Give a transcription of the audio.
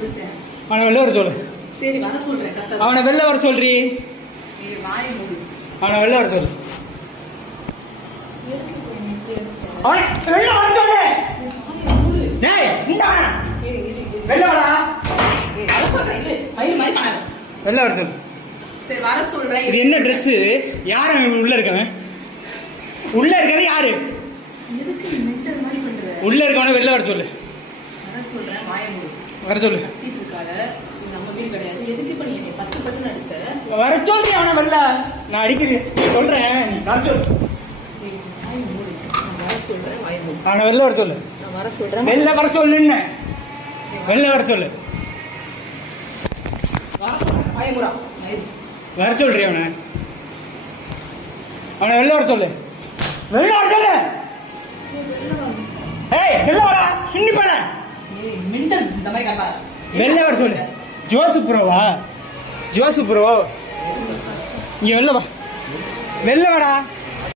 சொல்லிட்டேன். அவனை வெளில வர சொல்லு. சரி வர சொல்றேன். அவனை வெளில வர சொல்றி. வாய மூடு. அவனை வெளில வர சொல்லு. அவனை வெளில வர சொல்லு. டேய் இந்தா வெளில வாடா. வர சொல்றேன். மயிர் மாதிரி பண்ணாத. வெளில வர சொல்லு. சரி வர சொல்றேன். இது என்ன Dress? யார் அவன் உள்ள இருக்கவன்? உள்ள இருக்கறது யாரு? எதுக்கு மென்டல் மாதிரி பண்ற? உள்ள இருக்கவனை வெளில வர சொல்லு. வர சொல்றேன். வாய மூடு. வர சொல்லு. கத்திட்டு இருக்காத. இது நம்ம வீடு கிடையாது. எதுக்கு இப்ப நீ என்னை 10 பட்டு அடிச்ச? வர சொல்லி அவனை வெளில. நான் அடிக்கிறேன் சொல்றேன். நீ வர சொல்லு. வாய மூடு. நான் வர சொல்றேன். வாய மூடு. அவனை வெளில வர சொல்லு. நான் வர சொல்றேன். வெளில வர சொல்லுன்னு. வெளில வர சொல்லு. வர சொல்றேன். வாய மூடா. மயிர். வர சொல்றி அவனை. அவனை வெளில வர சொல்லு. வெளில வர சொல்லு. ஏய் வெளில வாடா. சின்னி போடா. ஏய் மென்டல் இந்த மாதிரி காட்டா. வெளில வர சொல்லு. ஜோசு ப்ரோவா? ஜோசு ப்ரோ இங்க வெளில வா. வெளில வாடா.